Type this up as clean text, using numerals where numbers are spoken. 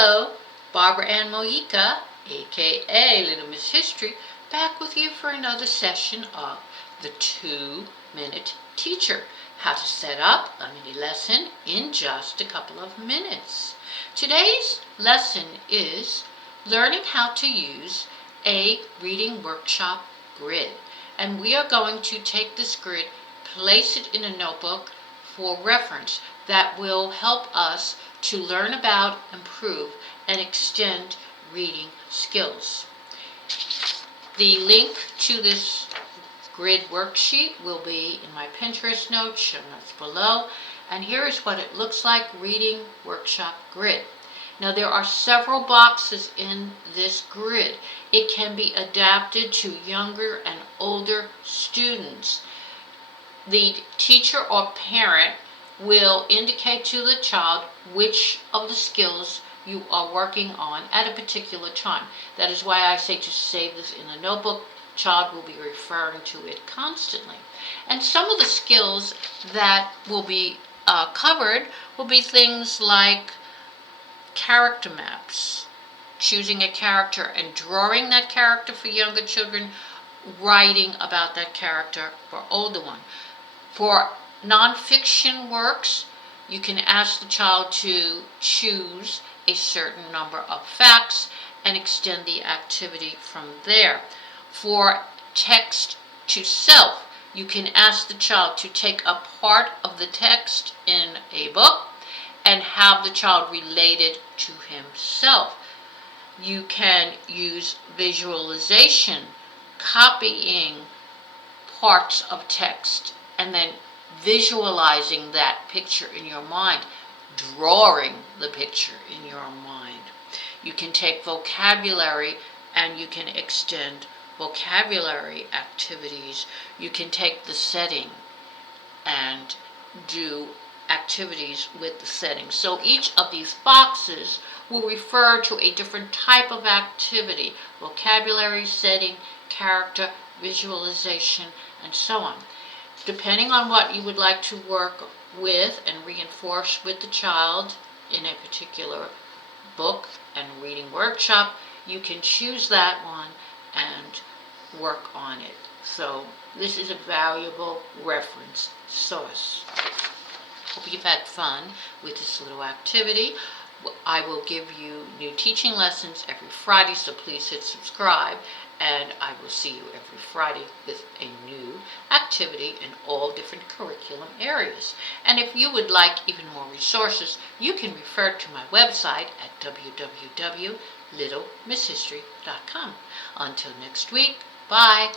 Hello, Barbara Ann Mojica, aka Little Miss History, back with you for another session of the 2-Minute Teacher. How to set up a mini lesson in just a couple of minutes. Today's lesson is learning how to use a reading workshop grid. And we are going to take this grid, place it in a notebook for reference that will help us to learn about, improve, and extend reading skills. The link to this grid worksheet will be in my Pinterest notes shown below. And here is what it looks like, Reading Workshop Grid. Now there are several boxes in this grid. It can be adapted to younger and older students. The teacher or parent will indicate to the child which of the skills you are working on at a particular time. That is why I say to save this in a notebook. Child will be referring to it constantly. And some of the skills that will be covered will be things like character maps, choosing a character and drawing that character for younger children, writing about that character for older ones. For nonfiction works, you can ask the child to choose a certain number of facts and extend the activity from there. For text to self, you can ask the child to take a part of the text in a book and have the child relate it to himself. You can use visualization, copying parts of text and then visualizing that picture in your mind, drawing the picture in your mind. You can take vocabulary and you can extend vocabulary activities. You can take the setting and do activities with the setting. So each of these boxes will refer to a different type of activity: vocabulary, setting, character, visualization, and so on. Depending on what you would like to work with and reinforce with the child in a particular book and reading workshop, you can choose that one and work on it. So this is a valuable reference source. Hope you've had fun with this little activity. I will give you new teaching lessons every Friday, so please hit subscribe, and I will see you every Friday with a new activity in all different curriculum areas. And if you would like even more resources, you can refer to my website at www.littlemisshistory.com. Until next week, bye.